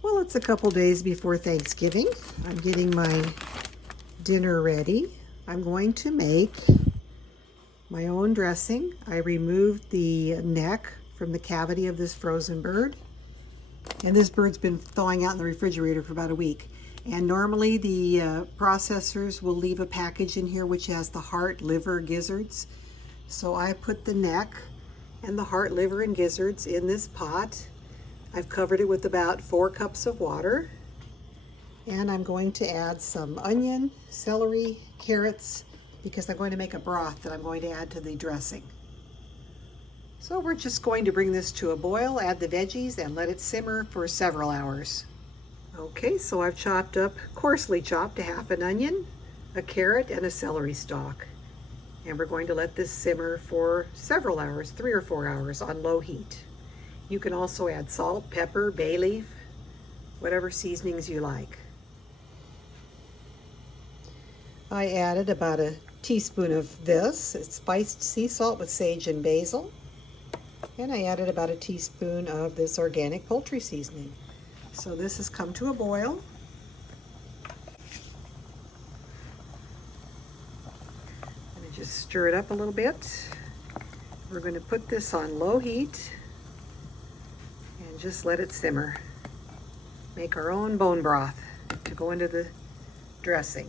Well, it's a couple days before Thanksgiving. I'm getting my dinner ready. I'm going to make my own dressing. I removed the neck from the cavity of this frozen bird. And this bird's been thawing out in the refrigerator for about a week. And normally the processors will leave a package in here which has the heart, liver, gizzards. So I put the neck and the heart, liver, and gizzards in this pot. I've covered it with about 4 cups of water. And I'm going to add some onion, celery, carrots, because I'm going to make a broth that I'm going to add to the dressing. So we're just going to bring this to a boil, add the veggies, and let it simmer for several hours. Okay, so I've chopped up, coarsely chopped, a half an onion, a carrot, and a celery stalk. And we're going to let this simmer for several hours, 3 or 4 hours on low heat. You can also add salt, pepper, bay leaf, whatever seasonings you like. I added about a teaspoon of this. It's spiced sea salt with sage and basil. And I added about a teaspoon of this organic poultry seasoning. So this has come to a boil. I'm going to just stir it up a little bit. We're going to put this on low heat and just let it simmer. Make our own bone broth to go into the dressing.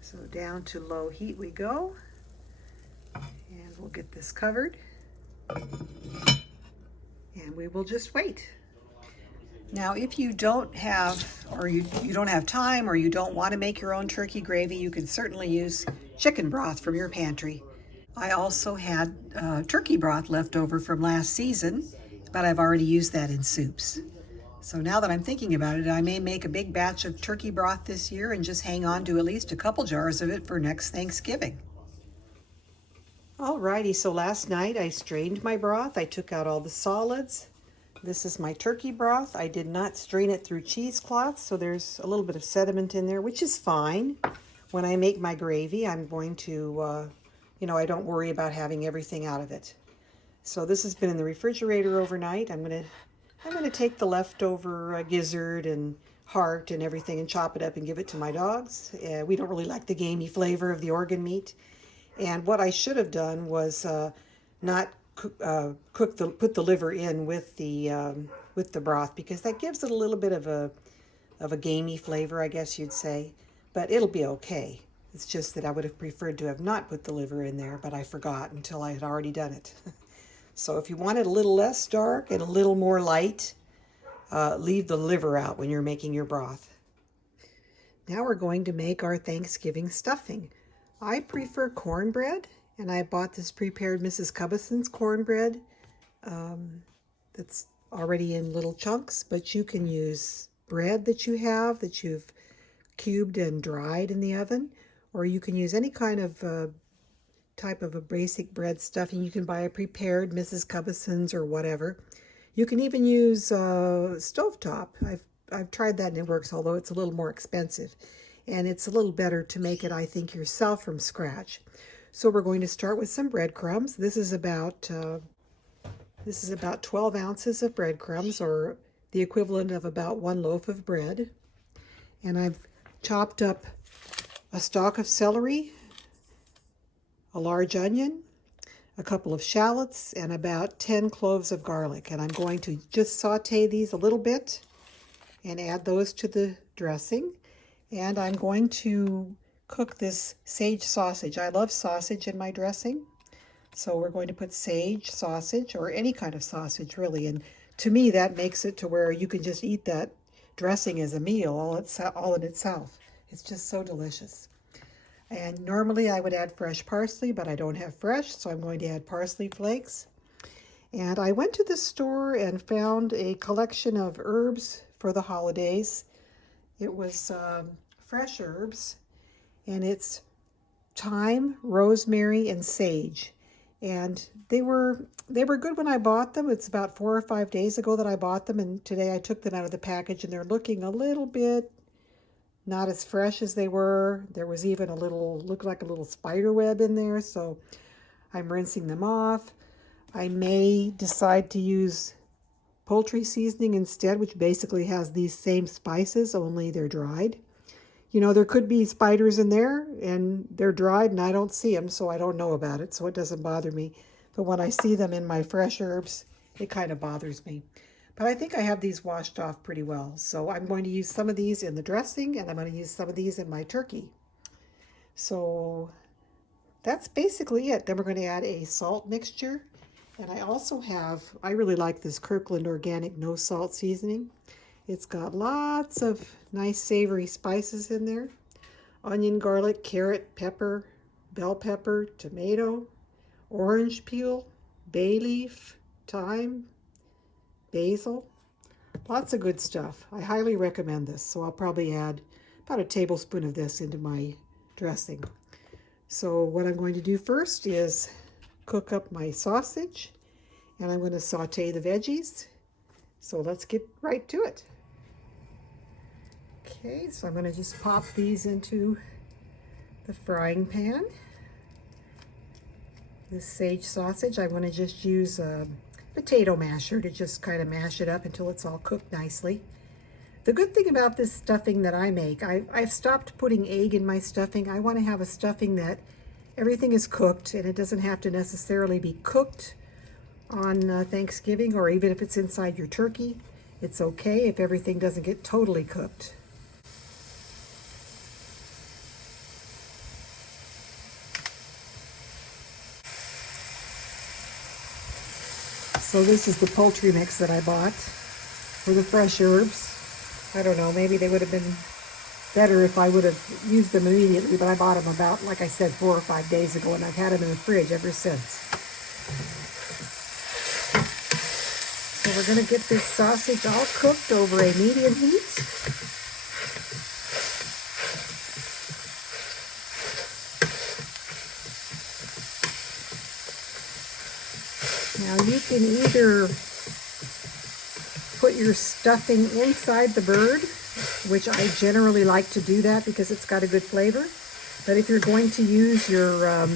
So down to low heat we go. And we'll get this covered. And we will just wait. Now, if you don't have, or you don't have time, or you don't want to make your own turkey gravy, you can certainly use chicken broth from your pantry. I also had turkey broth left over from last season, but I've already used that in soups. So now that I'm thinking about it, I may make a big batch of turkey broth this year and just hang on to at least a couple jars of it for next Thanksgiving. Alrighty, so last night I strained my broth. I took out all the solids. This is my turkey broth. I did not strain it through cheesecloth, so there's a little bit of sediment in there, which is fine. When I make my gravy, I'm going to, I don't worry about having everything out of it. So this has been in the refrigerator overnight. I'm gonna take the leftover gizzard and heart and everything and chop it up and give it to my dogs. We don't really like the gamey flavor of the organ meat. And what I should have done was not put the liver in with the broth, because that gives it a little bit of a gamey flavor, I guess you'd say. But it'll be okay. It's just that I would have preferred to have not put the liver in there, but I forgot until I had already done it. So if you want it a little less dark and a little more light, leave the liver out when you're making your broth. Now we're going to make our Thanksgiving stuffing. I prefer cornbread, and I bought this prepared Mrs. Cubbison's cornbread that's already in little chunks, but you can use bread that you have that you've cubed and dried in the oven, or you can use any kind of type of a basic bread stuffing. You can buy a prepared Mrs. Cubbison's or whatever. You can even use stovetop. I've tried that and it works, although it's a little more expensive. And it's a little better to make it, I think, yourself from scratch. So we're going to start with some breadcrumbs. This is about 12 ounces of breadcrumbs, or the equivalent of about 1 loaf of bread. And I've chopped up a stalk of celery, a large onion, a couple of shallots, and about 10 cloves of garlic. And I'm going to just saute these a little bit and add those to the dressing. And I'm going to cook this sage sausage. I love sausage in my dressing. So we're going to put sage sausage, or any kind of sausage really. And to me, that makes it to where you can just eat that dressing as a meal all in itself. It's just so delicious. And normally I would add fresh parsley, but I don't have fresh, so I'm going to add parsley flakes. And I went to the store and found a collection of herbs for the holidays. It was fresh herbs, and it's thyme, rosemary, and sage. And they were good when I bought them. It's about 4 or 5 days ago that I bought them, and today I took them out of the package, and they're looking a little bit not as fresh as they were. There was even looked like a little spider web in there, so I'm rinsing them off. I may decide to use poultry seasoning instead, which basically has these same spices, only they're dried. You know, there could be spiders in there and they're dried and I don't see them, so I don't know about it, so it doesn't bother me. But when I see them in my fresh herbs, it kind of bothers me. But I think I have these washed off pretty well. So I'm going to use some of these in the dressing and I'm going to use some of these in my turkey. So that's basically it. Then we're going to add a salt mixture. And I also have, I really like this Kirkland organic no salt seasoning. It's got lots of nice savory spices in there. Onion, garlic, carrot, pepper, bell pepper, tomato, orange peel, bay leaf, thyme, basil. Lots of good stuff. I highly recommend this. So I'll probably add about a tablespoon of this into my dressing. So what I'm going to do first is cook up my sausage and I'm going to saute the veggies. So let's get right to it. Okay, so I'm going to just pop these into the frying pan. This sage sausage, I'm going to just use a potato masher to just kind of mash it up until it's all cooked nicely. The good thing about this stuffing that I make, I've stopped putting egg in my stuffing. I want to have a stuffing that everything is cooked and it doesn't have to necessarily be cooked on Thanksgiving, or even if it's inside your turkey. It's okay if everything doesn't get totally cooked. So this is the poultry mix that I bought for the fresh herbs. I don't know, maybe they would have been better if I would have used them immediately, but I bought them about, like I said, 4 or 5 days ago, and I've had them in the fridge ever since. So we're going to get this sausage all cooked over a medium heat. Now you can either put your stuffing inside the bird, which I generally like to do that because it's got a good flavor. But if you're going to use your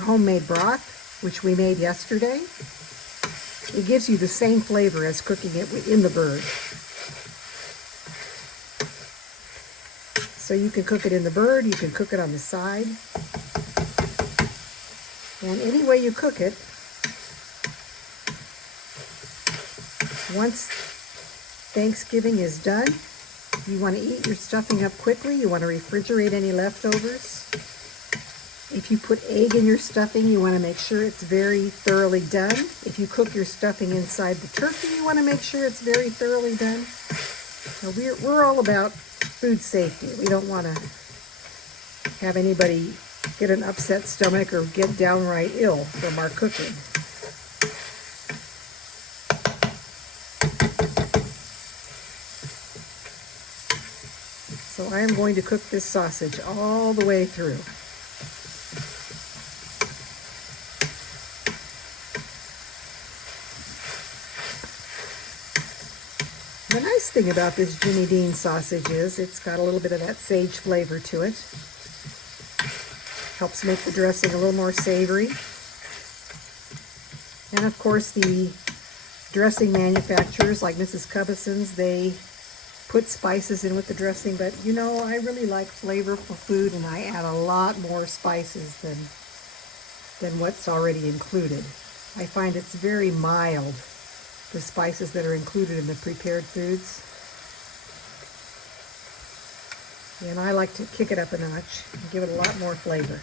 homemade broth, which we made yesterday, it gives you the same flavor as cooking it in the bird. So you can cook it in the bird, you can cook it on the side. And any way you cook it, once Thanksgiving is done, you want to eat your stuffing up quickly. You want to refrigerate any leftovers. If you put egg in your stuffing, you want to make sure it's very thoroughly done. If you cook your stuffing inside the turkey, you want to make sure it's very thoroughly done. So we're all about food safety. We don't want to have anybody get an upset stomach or get downright ill from our cooking. So I am going to cook this sausage all the way through. The nice thing about this Jimmy Dean sausage is it's got a little bit of that sage flavor to it. Helps make the dressing a little more savory. And of course the dressing manufacturers like Mrs. Cubison's, they put spices in with the dressing, but you know, I really like flavorful food and I add a lot more spices than what's already included. I find it's very mild, the spices that are included in the prepared foods. And I like to kick it up a notch and give it a lot more flavor.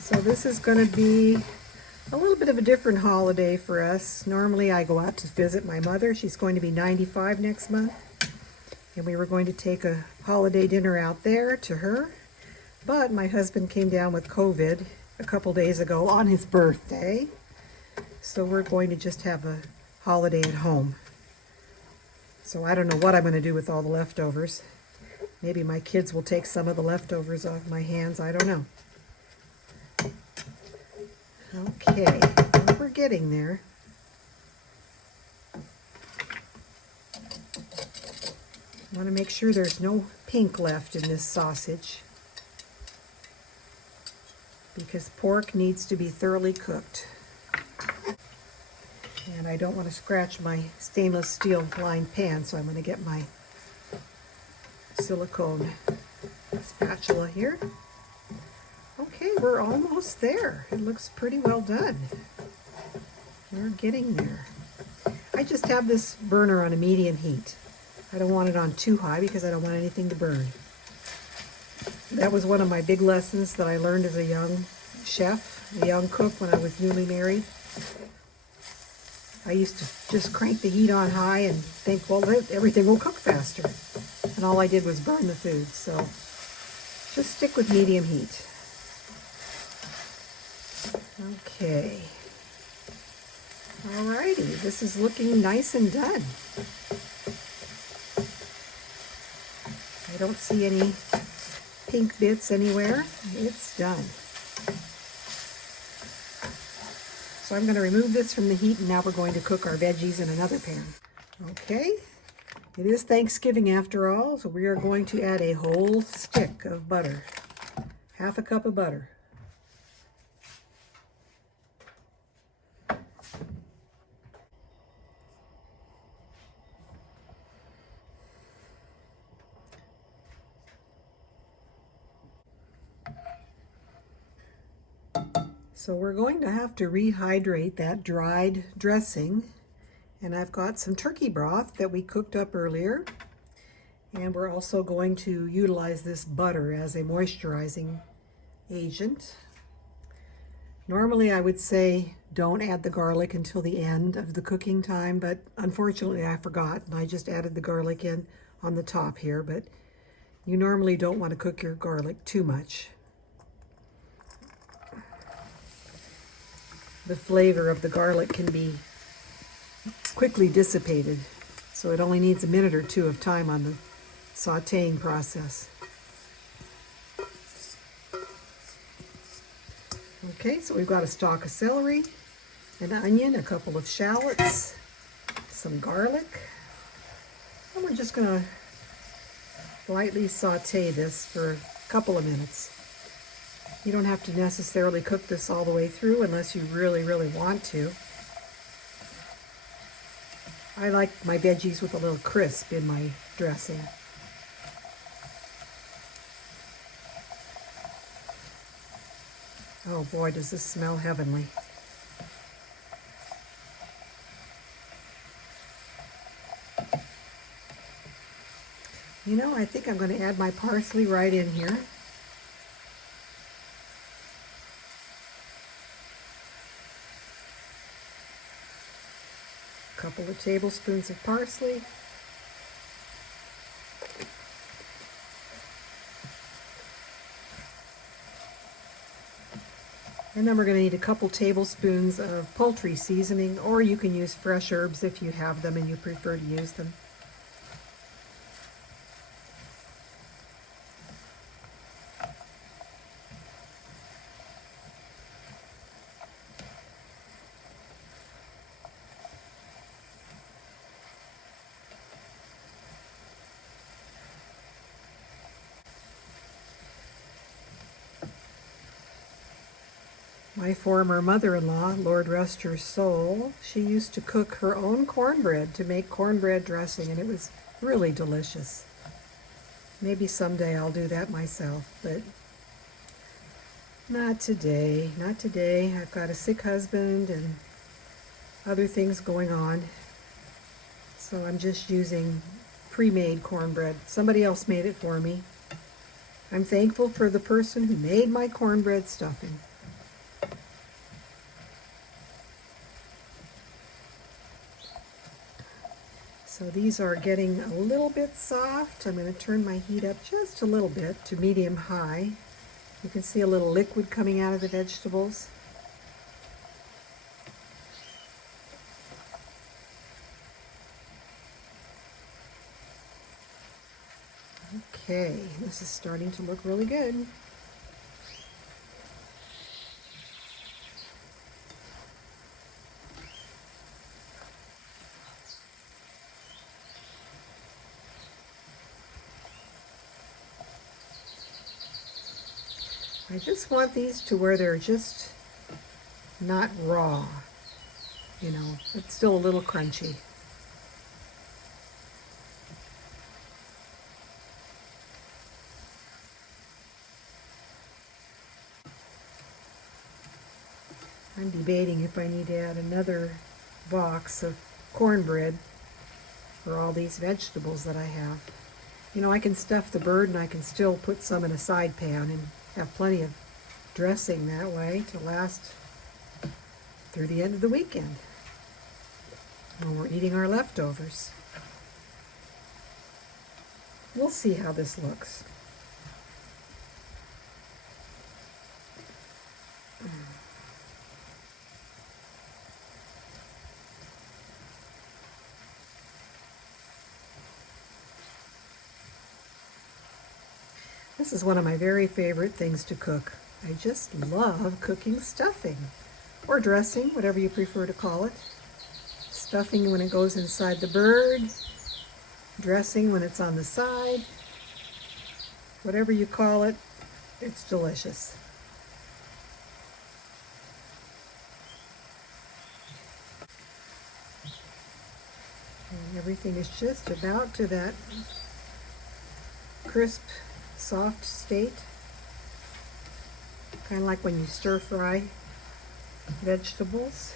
So this is going to be a little bit of a different holiday for us. Normally I go out to visit my mother. She's going to be 95 next month. And we were going to take a holiday dinner out there to her. But my husband came down with COVID a couple days ago on his birthday. So we're going to just have a holiday at home. So I don't know what I'm going to do with all the leftovers. Maybe my kids will take some of the leftovers off my hands. I don't know. Okay, well, we're getting there. I want to make sure there's no pink left in this sausage, because pork needs to be thoroughly cooked. And I don't want to scratch my stainless steel lined pan, so I'm going to get my silicone spatula here. Okay, we're almost there. It looks pretty well done. We're getting there. I just have this burner on a medium heat. I don't want it on too high because I don't want anything to burn. That was one of my big lessons that I learned as a young chef, a young cook when I was newly married. I used to just crank the heat on high and think, well, everything will cook faster. And all I did was burn the food. So just stick with medium heat. Okay. Alrighty, this is looking nice and done. I don't see any pink bits anywhere. It's done. So I'm going to remove this from the heat, and now we're going to cook our veggies in another pan. Okay, it is Thanksgiving after all, so we are going to add a whole stick of butter, half a cup of butter. So we're going to have to rehydrate that dried dressing, and I've got some turkey broth that we cooked up earlier, and we're also going to utilize this butter as a moisturizing agent. Normally I would say don't add the garlic until the end of the cooking time, but unfortunately I forgot and I just added the garlic in on the top here, but you normally don't want to cook your garlic too much. The flavor of the garlic can be quickly dissipated, so it only needs a minute or two of time on the sauteing process. Okay, so we've got a stalk of celery, an onion, a couple of shallots, some garlic, and we're just going to lightly saute this for a couple of minutes. You don't have to necessarily cook this all the way through unless you really, really want to. I like my veggies with a little crisp in my dressing. Oh boy, does this smell heavenly. You know, I think I'm going to add my parsley right in here. Couple of tablespoons of parsley. And then we're going to need a couple tablespoons of poultry seasoning, or you can use fresh herbs if you have them and you prefer to use them. My former mother-in-law, Lord rest her soul, she used to cook her own cornbread to make cornbread dressing, and it was really delicious. Maybe someday I'll do that myself, but not today. Not today. I've got a sick husband and other things going on, so I'm just using pre-made cornbread. Somebody else made it for me. I'm thankful for the person who made my cornbread stuffing. So these are getting a little bit soft. I'm going to turn my heat up just a little bit to medium-high. You can see a little liquid coming out of the vegetables. Okay, this is starting to look really good. I just want these to where they're just not raw, you know, it's still a little crunchy. I'm debating if I need to add another box of cornbread for all these vegetables that I have. You know, I can stuff the bird and I can still put some in a side pan and have plenty of dressing that way to last through the end of the weekend when we're eating our leftovers. We'll see how this looks. This is one of my very favorite things to cook. I just love cooking stuffing, or dressing, whatever you prefer to call it. Stuffing when it goes inside the bird, dressing when it's on the side. Whatever you call it, it's delicious. And everything is just about to that crisp, soft state. Kind of like when you stir fry vegetables.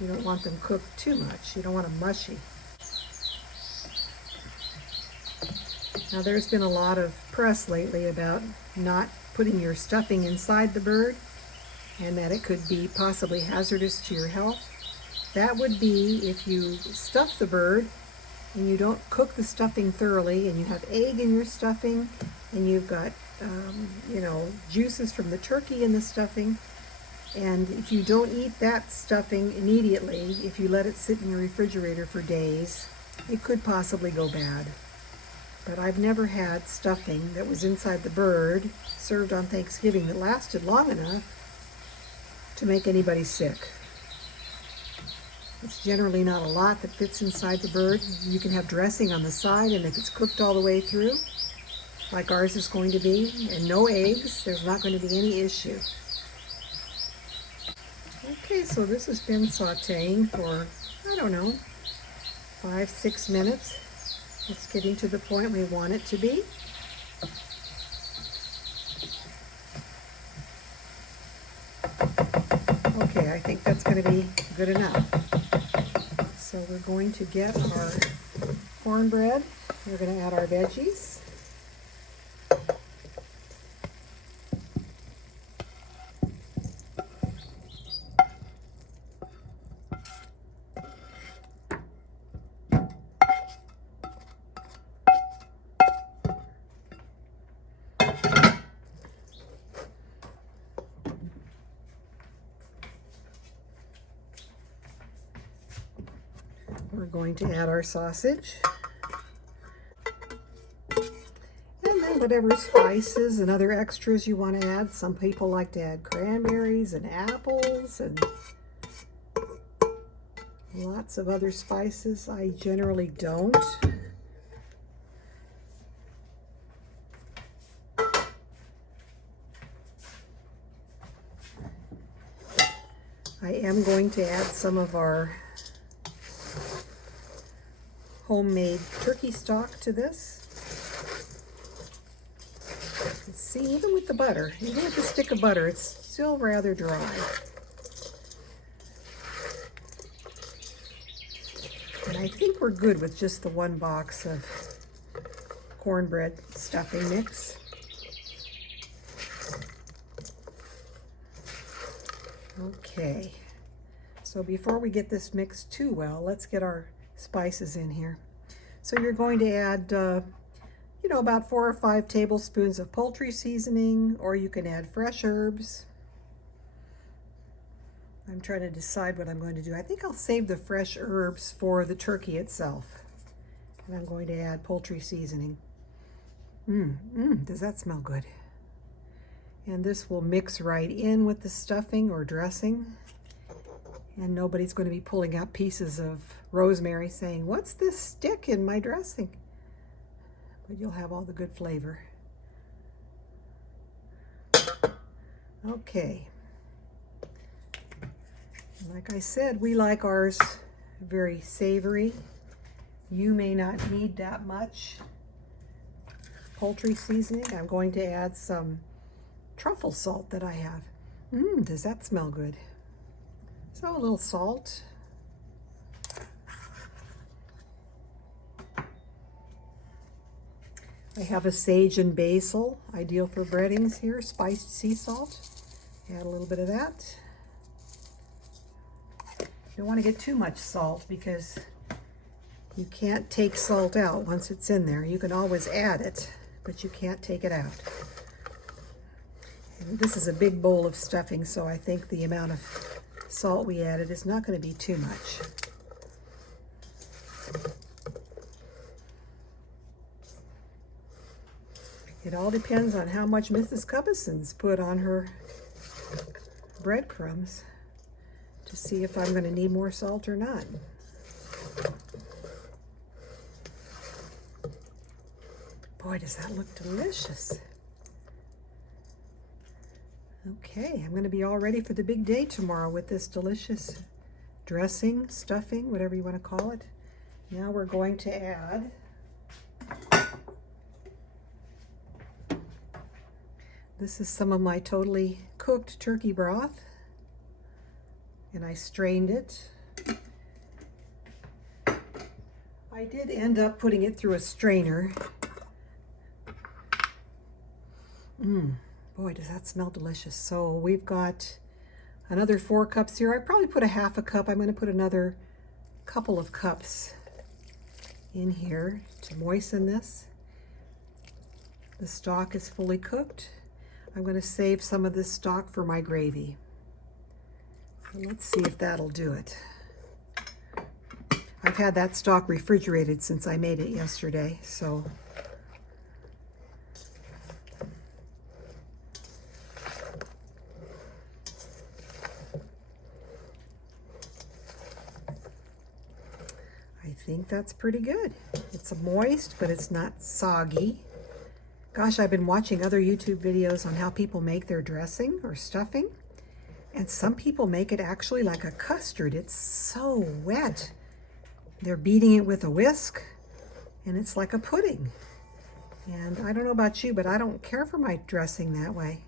You don't want them cooked too much. You don't want them mushy. Now there's been a lot of press lately about not putting your stuffing inside the bird and that it could be possibly hazardous to your health. That would be if you stuff the bird and you don't cook the stuffing thoroughly and you have egg in your stuffing and you've got you know, juices from the turkey in the stuffing. And if you don't eat that stuffing immediately, if you let it sit in your refrigerator for days, it could possibly go bad. But I've never had stuffing that was inside the bird served on Thanksgiving that lasted long enough to make anybody sick. It's generally not a lot that fits inside the bird. You can have dressing on the side, and if it's cooked all the way through, like ours is going to be, and no eggs, there's not going to be any issue. Okay, so this has been sauteing for, I don't know, 5-6 minutes. It's getting to the point we want it to be. Okay, I think that's going to be good enough. So we're going to get our cornbread. We're going to add our veggies. We're going to add our sausage. And then whatever spices and other extras you want to add. Some people like to add cranberries and apples and lots of other spices. I generally don't. I am going to add some of our homemade turkey stock to this. See, even with the butter, even with the stick of butter, it's still rather dry. And I think we're good with just the one box of cornbread stuffing mix. Okay, so before we get this mixed too well, let's get our spices in here. So you're going to add, you know, about 4 or 5 tablespoons of poultry seasoning, or you can add fresh herbs. I'm trying to decide what I'm going to do. I think I'll save the fresh herbs for the turkey itself. And I'm going to add poultry seasoning. Does that smell good? And this will mix right in with the stuffing or dressing. And nobody's going to be pulling out pieces of rosemary saying, "What's this stick in my dressing?" But you'll have all the good flavor. Okay. Like I said, we like ours very savory. You may not need that much poultry seasoning. I'm going to add some truffle salt that I have. Does that smell good? So a little salt. I have a sage and basil, ideal for breadings here, spiced sea salt. Add a little bit of that. You don't want to get too much salt because you can't take salt out once it's in there. You can always add it, but you can't take it out. And this is a big bowl of stuffing, so I think the amount of salt we added is not going to be too much. It all depends on how much Mrs. Cubbison's put on her breadcrumbs to see if I'm going to need more salt or not. Boy, does that look delicious. Okay, I'm going to be all ready for the big day tomorrow with this delicious dressing, stuffing, whatever you want to call it. Now we're going to add this is some of my totally cooked turkey broth, and I strained it. I did end up putting it through a strainer. Boy, does that smell delicious. So we've got another 4 cups here. I probably put a half a cup. I'm going to put another couple of cups in here to moisten this. The stock is fully cooked. I'm going to save some of this stock for my gravy. Let's see if that'll do it. I've had that stock refrigerated since I made it yesterday, so I think that's pretty good. It's moist, but it's not soggy. Gosh, I've been watching other YouTube videos on how people make their dressing or stuffing, and some people make it actually like a custard. It's so wet. They're beating it with a whisk, and it's like a pudding. And I don't know about you, but I don't care for my dressing that way.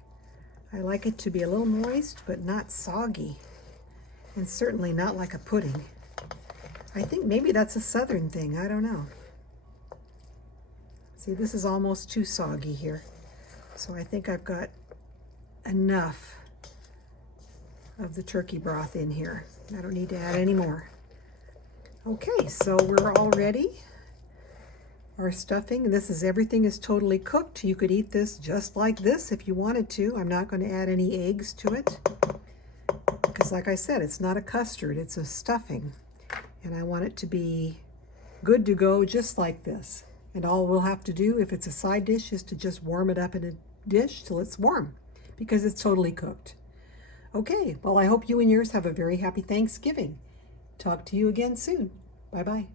I like it to be a little moist, but not soggy, and certainly not like a pudding. I think maybe that's a southern thing. I don't know. See, this is almost too soggy here. So I think I've got enough of the turkey broth in here. I don't need to add any more. Okay, so we're all ready. Our stuffing, everything is totally cooked. You could eat this just like this if you wanted to. I'm not going to add any eggs to it because, like I said, it's not a custard, it's a stuffing. And I want it to be good to go just like this. And all we'll have to do, if it's a side dish, is to just warm it up in a dish till it's warm because it's totally cooked. Okay, well, I hope you and yours have a very happy Thanksgiving. Talk to you again soon. Bye-bye.